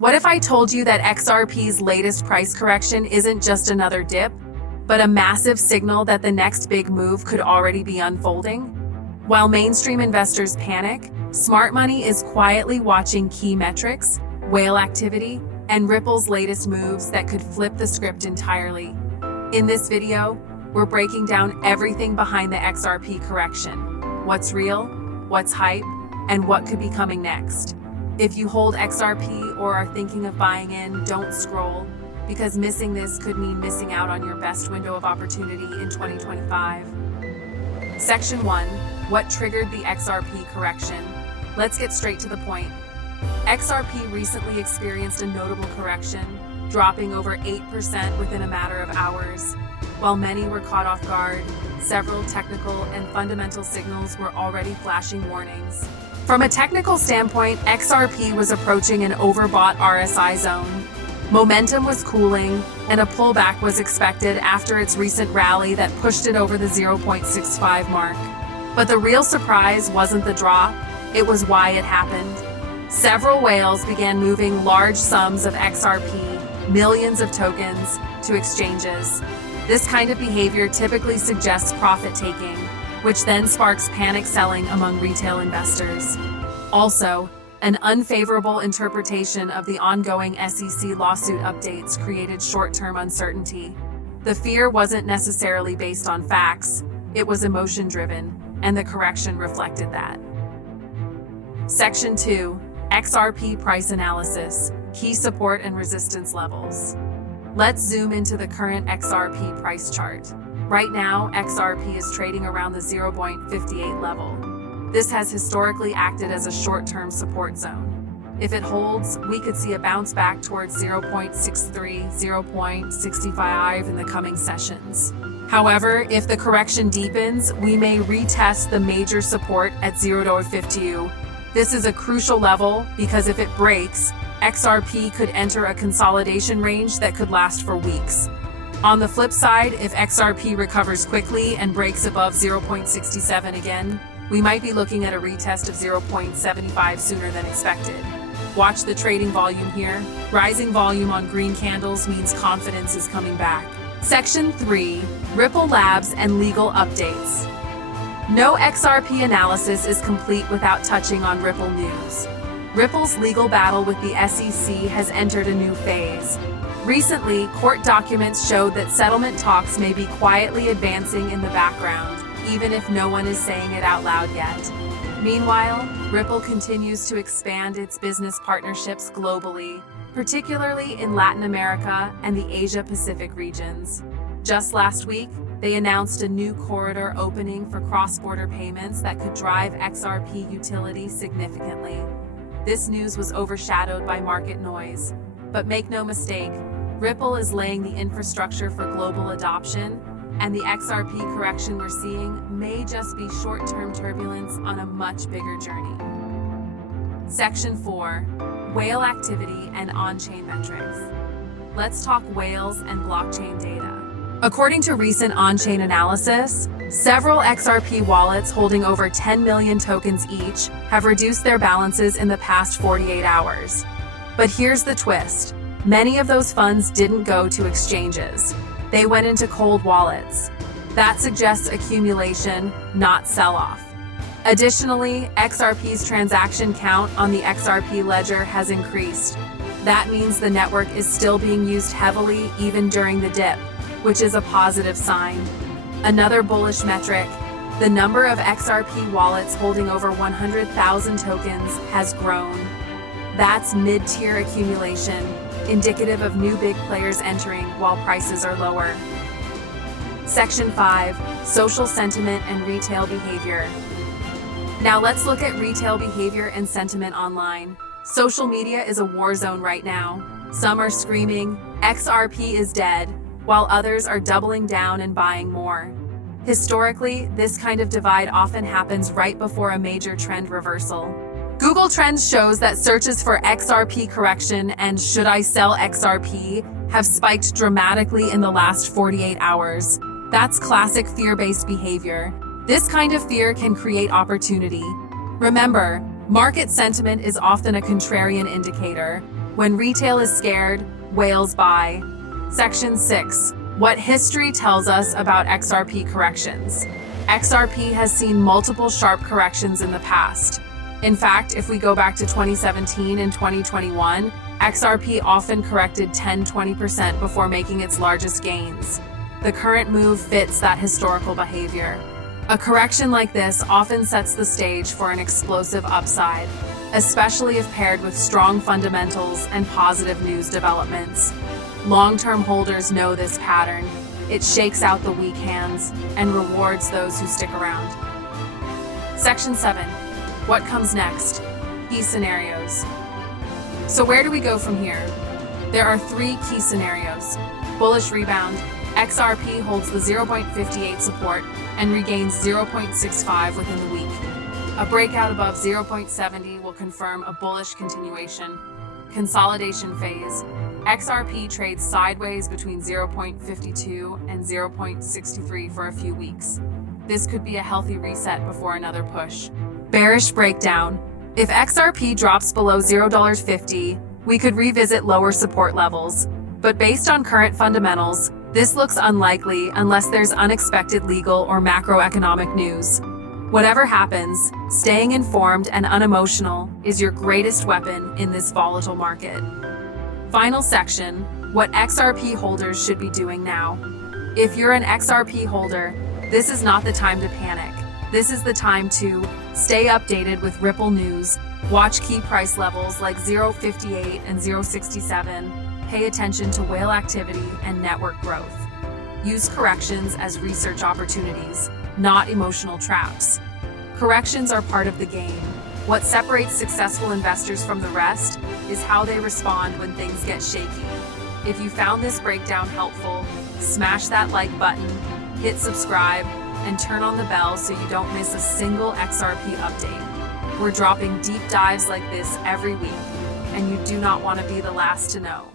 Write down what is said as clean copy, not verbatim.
What if I told you that XRP's latest price correction isn't just another dip, but a massive signal that the next big move could already be unfolding? While mainstream investors panic, smart money is quietly watching key metrics, whale activity, and Ripple's latest moves that could flip the script entirely. In this video, we're breaking down everything behind the XRP correction. What's real, what's hype, and what could be coming next. If you hold XRP or are thinking of buying in, don't scroll, because missing this could mean missing out on your best window of opportunity in 2025. Section 1. What triggered the XRP correction? Let's get straight to the point. XRP recently experienced a notable correction, dropping over 8% within a matter of hours. While many were caught off guard, several technical and fundamental signals were already flashing warnings. From a technical standpoint, XRP was approaching an overbought RSI zone. Momentum was cooling, and a pullback was expected after its recent rally that pushed it over the 0.65 mark. But the real surprise wasn't the drop, it was why it happened. Several whales began moving large sums of XRP, millions of tokens, to exchanges. This kind of behavior typically suggests profit-taking, which then sparks panic selling among retail investors. Also, an unfavorable interpretation of the ongoing SEC lawsuit updates created short-term uncertainty. The fear wasn't necessarily based on facts, it was emotion-driven, and the correction reflected that. Section 2. XRP Price Analysis, Key Support and Resistance Levels. Let's zoom into the current XRP price chart. Right now, XRP is trading around the 0.58 level. This has historically acted as a short-term support zone. If it holds, we could see a bounce back towards 0.63, 0.65 in the coming sessions. However, if the correction deepens, we may retest the major support at 0.52. This is a crucial level because if it breaks, XRP could enter a consolidation range that could last for weeks. On the flip side, if XRP recovers quickly and breaks above 0.67 again, we might be looking at a retest of 0.75 sooner than expected. Watch the trading volume here. Rising volume on green candles means confidence is coming back. Section 3. Ripple Labs and Legal Updates. No XRP analysis is complete without touching on Ripple news. Ripple's legal battle with the SEC has entered a new phase. Recently, court documents showed that settlement talks may be quietly advancing in the background, even if no one is saying it out loud yet. Meanwhile, Ripple continues to expand its business partnerships globally, particularly in Latin America and the Asia-Pacific regions. Just last week, they announced a new corridor opening for cross-border payments that could drive XRP utility significantly. This news was overshadowed by market noise. But make no mistake, Ripple is laying the infrastructure for global adoption, and the XRP correction we're seeing may just be short-term turbulence on a much bigger journey. Section 4. Whale Activity and On-Chain Metrics. Let's talk whales and blockchain data. According to recent on-chain analysis, several XRP wallets holding over 10 million tokens each have reduced their balances in the past 48 hours. But here's the twist. Many of those funds didn't go to exchanges. They went into cold wallets. That suggests accumulation, not sell-off. Additionally, XRP's transaction count on the XRP ledger has increased. That means the network is still being used heavily even during the dip, which is a positive sign. Another bullish metric, the number of XRP wallets holding over 100,000 tokens has grown. That's mid-tier accumulation, indicative of new big players entering while prices are lower. Section 5. Social Sentiment and Retail Behavior. Now let's look at retail behavior and sentiment online. Social media is a war zone right now. Some are screaming, XRP is dead, while others are doubling down and buying more. Historically, this kind of divide often happens right before a major trend reversal. Google Trends shows that searches for XRP correction and should I sell XRP have spiked dramatically in the last 48 hours. That's classic fear-based behavior. This kind of fear can create opportunity. Remember, market sentiment is often a contrarian indicator. When retail is scared, whales buy. Section 6. What history tells us about XRP corrections. XRP has seen multiple sharp corrections in the past. In fact, if we go back to 2017 and 2021, XRP often corrected 10-20% before making its largest gains. The current move fits that historical behavior. A correction like this often sets the stage for an explosive upside, especially if paired with strong fundamentals and positive news developments. Long-term holders know this pattern. It shakes out the weak hands and rewards those who stick around. Section 7. What comes next? Key scenarios. So where do we go from here? There are 3 key scenarios. Bullish rebound. XRP holds the 0.58 support and regains 0.65 within the week. A breakout above 0.70 will confirm a bullish continuation. Consolidation phase. XRP trades sideways between 0.52 and 0.63 for a few weeks. This could be a healthy reset before another push. Bearish breakdown. If XRP drops below $0.50, we could revisit lower support levels. But based on current fundamentals, this looks unlikely unless there's unexpected legal or macroeconomic news. Whatever happens, staying informed and unemotional is your greatest weapon in this volatile market. Final section, what XRP holders should be doing now. If you're an XRP holder, this is not the time to panic. This is the time to stay updated with Ripple news, watch key price levels like 0.58 and 0.67, pay attention to whale activity and network growth. Use corrections as research opportunities, not emotional traps. Corrections are part of the game. What separates successful investors from the rest is how they respond when things get shaky. If you found this breakdown helpful, smash that like button, hit subscribe, and turn on the bell so you don't miss a single XRP update. We're dropping deep dives like this every week, and you do not want to be the last to know.